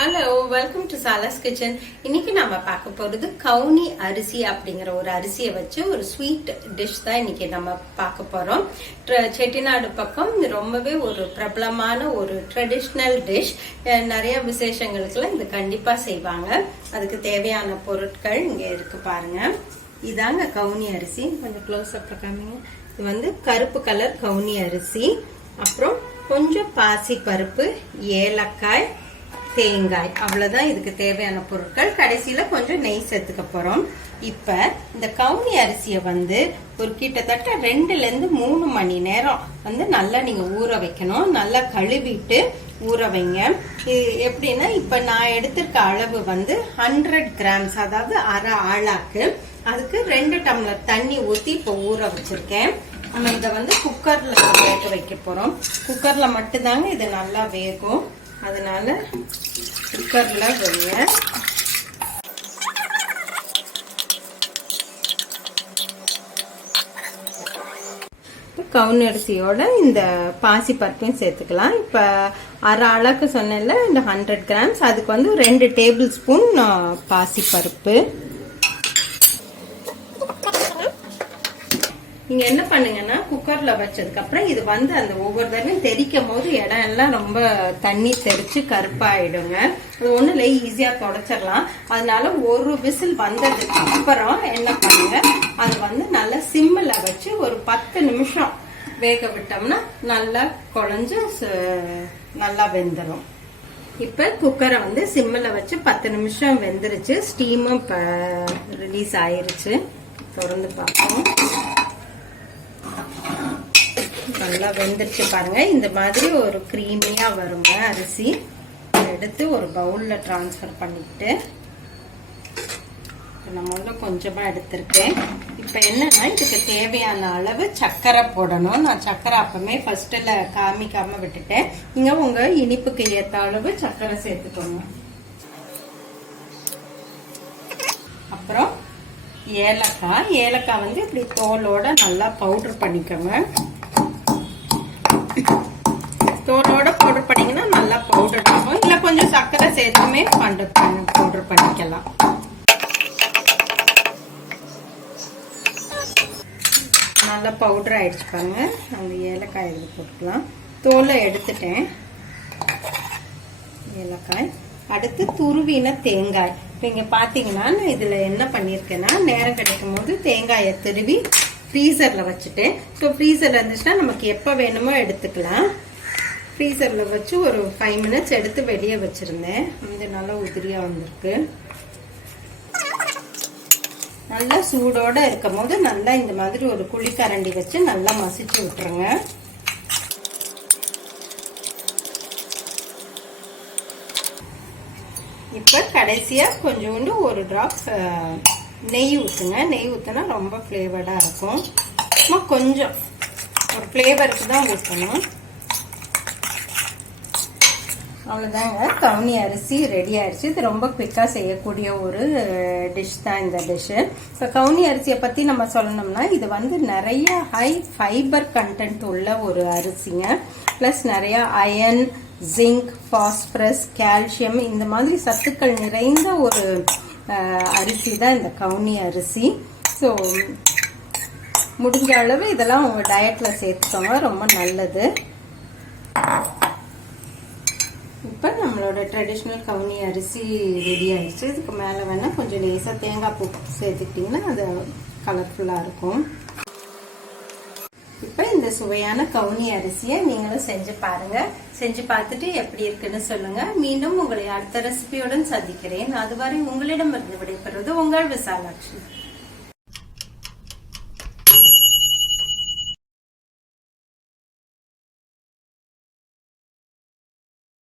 Hello, welcome to சாலாஸ் kitchen. இன்னைக்கு நாம பார்க்க போறது கவுனி அரிசி அப்படிங்கிற ஒரு அரிசியை வச்சு ஒரு ஸ்வீட் டிஷ் தான் இன்னைக்கு நம்ம பார்க்க போறோம். செட்டிநாடு பக்கம் ரொம்பவே ஒரு பிரபலமான ஒரு ட்ரெடிஷ்னல் டிஷ். நிறைய விசேஷங்களுக்குலாம் இது கண்டிப்பா செய்வாங்க. அதுக்கு தேவையான பொருட்கள் இங்க இருக்கு பாருங்க. இதாங்க கவுனி அரிசி. கொஞ்சம் க்ளோஸ் அப் காமிங்க. இது வந்து கருப்பு கலர் கவுனி அரிசி, அப்புறம் கொஞ்சம் பாசி பருப்பு, ஏலக்காய், தேங்காய், அவ்வளவுதான் இதுக்கு தேவையான பொருட்கள். கடைசியில கொஞ்சம் நெய் சேர்த்துக்க போறோம். இப்ப இந்த கவுனி அரிசியை வந்து ஒரு கிட்டத்தட்ட 2-3 மணி நேரம் வந்து நல்லா நீங்க ஊற வைக்கணும். நல்லா கழுவிட்டு ஊற வைங்க. எப்படின்னா இப்ப நான் எடுத்திருக்க அளவு வந்து 100 கிராம்ஸ், அதாவது அரை ஆளாக்கு. அதுக்கு 2 டம்ளர் தண்ணி ஊத்தி இப்ப ஊற வச்சிருக்கேன். நம்ம இதை வந்து குக்கர்ல வேக வைக்க போறோம். குக்கர்ல மட்டும்தாங்க இது நல்லா வேகும், அதனால குக்கர்ல வைங்க. கவுனி அரிசியோட இந்த பாசி பருப்பையும் சேர்த்துக்கலாம். இப்ப அரை அளவுக்கு சொன்னேன்ல, இந்த 100 கிராம்ஸ், அதுக்கு வந்து 2 டேபிள் ஸ்பூன் பாசி பருப்பு. நீங்க என்ன பண்ணுங்கன்னா, குக்கர்ல வச்சதுக்கு அப்புறம் இது வந்து அந்த ஒவ்வொரு தடவையும் தெரிக்கும் போது இடம் எல்லாம் ரொம்ப தண்ணி தெரிச்சு கருப்பாயிடுங்க. அது ஒண்ணுல ஈஸியா தொடச்சிடலாம். அதனால ஒரு விசில் வந்ததுக்கு அப்புறம் என்ன பண்ணுங்க, அது வந்து நல்லா சிம்மில் வச்சு ஒரு 10 நிமிஷம் வேக விட்டோம்னா நல்லா குழஞ்சு நல்லா வெந்துடும். இப்ப குக்கரை வந்து சிம்மில் வச்சு 10 நிமிஷம் வெந்துருச்சு. ஸ்டீமும் ரிலீஸ் ஆயிருச்சு. திறந்து பார்ப்போம். நல்லா வெந்துருச்சு பாருங்க. இந்த மாதிரி ஒரு கிரீமியா வருங்க அரிசி. எடுத்து ஒரு பவுல்ல டிரான்ஸ்ஃபர் பண்ணிட்டு, நம்ம வந்து கொஞ்சமா எடுத்திருக்கேன். இப்ப என்னன்னா, இதுக்கு தேவையான அளவு சர்க்கரை போடணும். நான் சர்க்கரை அப்பமே ஃபர்ஸ்ட்ல காமிக்காம விட்டுட்டேன். நீங்க உங்க இனிப்புக்கு ஏற்ற அளவு சர்க்கரை சேர்த்துக்கோங்க. அப்புறம் ஏலக்காய். ஏலக்காய் வந்து இப்படி தோலோட நல்லா பவுடர் பண்ணிக்கோங்க. தோலோட பவுடர் பண்ணீங்கன்னா நல்லா பவுடர் ஆகும். இல்ல கொஞ்சம் சர்க்கரை சேர்த்துமே பவுடர் பண்ணிக்கலாம். நல்லா பவுடர் ஆயிடுச்சு பாருங்க. அந்த ஏலக்காய் இது போட்டுக்கலாம். தோலை எடுத்துட்டேன் ஏலக்காய். அடுத்து துருவின தேங்காய். இப்ப இங்க பாத்தீங்கன்னா, இதுல என்ன பண்ணிருக்கேன்னா, நேரம் கிடைக்கும் போது தேங்காயை திருவி ஃப்ரீசர்ல வச்சுட்டேன். ஸோ ஃப்ரீசர்ல இருந்துச்சுன்னா நமக்கு எப்ப வேணுமோ எடுத்துக்கலாம். ஃப்ரீசர்ல வச்சு ஒரு 5 மினிட்ஸ் எடுத்து வெளியே வச்சிருந்தேன். இது நல்லா உதிரியா வந்திருக்கு. நல்லா சூடோட இருக்கும் போது நல்லா இந்த மாதிரி ஒரு குழிக்கரண்டி வச்சு நல்லா மசிச்சு விட்டுருங்க. இப்ப கடைசியா கொஞ்சோண்டு ஒரு டிராப்ஸ் நெய் ஊத்துங்க. நெய் ஊத்தினா ரொம்ப ஃபிளேவர்டா இருக்கும். கொஞ்சம் ஒரு ஃபிளேவருக்கு தான் ஊற்றணும். அவ்வளோதாங்க, கவுனி அரிசி ரெடி ஆயிடுச்சு. இது ரொம்ப குவிக்கா செய்யக்கூடிய ஒரு டிஷ் தான் இந்த டிஷ்ஷு. இப்போ கவுனி அரிசியை பற்றி நம்ம சொல்லணும்னா, இது வந்து நிறைய ஹை ஃபைபர் கண்டென்ட் உள்ள ஒரு அரிசிங்க. ப்ளஸ் நிறைய அயன், ஜிங்க், பாஸ்பரஸ், கால்சியம், இந்த மாதிரி சத்துக்கள் நிறைந்த ஒரு அரிசி தான் இந்த கவுனி அரிசி. ஸோ முடிஞ்ச அளவு இதெல்லாம் உங்க டயட்ல சேர்த்துக்கோங்க, ரொம்ப நல்லது. இப்போ நம்மளோட ட்ரெடிஷ்னல் கவுனி அரிசி ரெடி ஆயிடுச்சு. இதுக்கு மேலே வேணா கொஞ்சம் லேசாக தேங்காய் பூ சேர்த்துக்கிட்டிங்கன்னா அது கலர்ஃபுல்லாக இருக்கும். இப்போ இந்த சுவையான கவுனி அரிசியை நீங்களும் செஞ்சு பாருங்க. செஞ்சு பார்த்துட்டு எப்படி இருக்குன்னு சொல்லுங்க. மீண்டும் உங்களை அடுத்த ரெசிபியுடன் சந்திக்கிறேன். அதுவரை உங்களிடமிருந்து விடைபெறுவது உங்கள் விசாலாட்சி.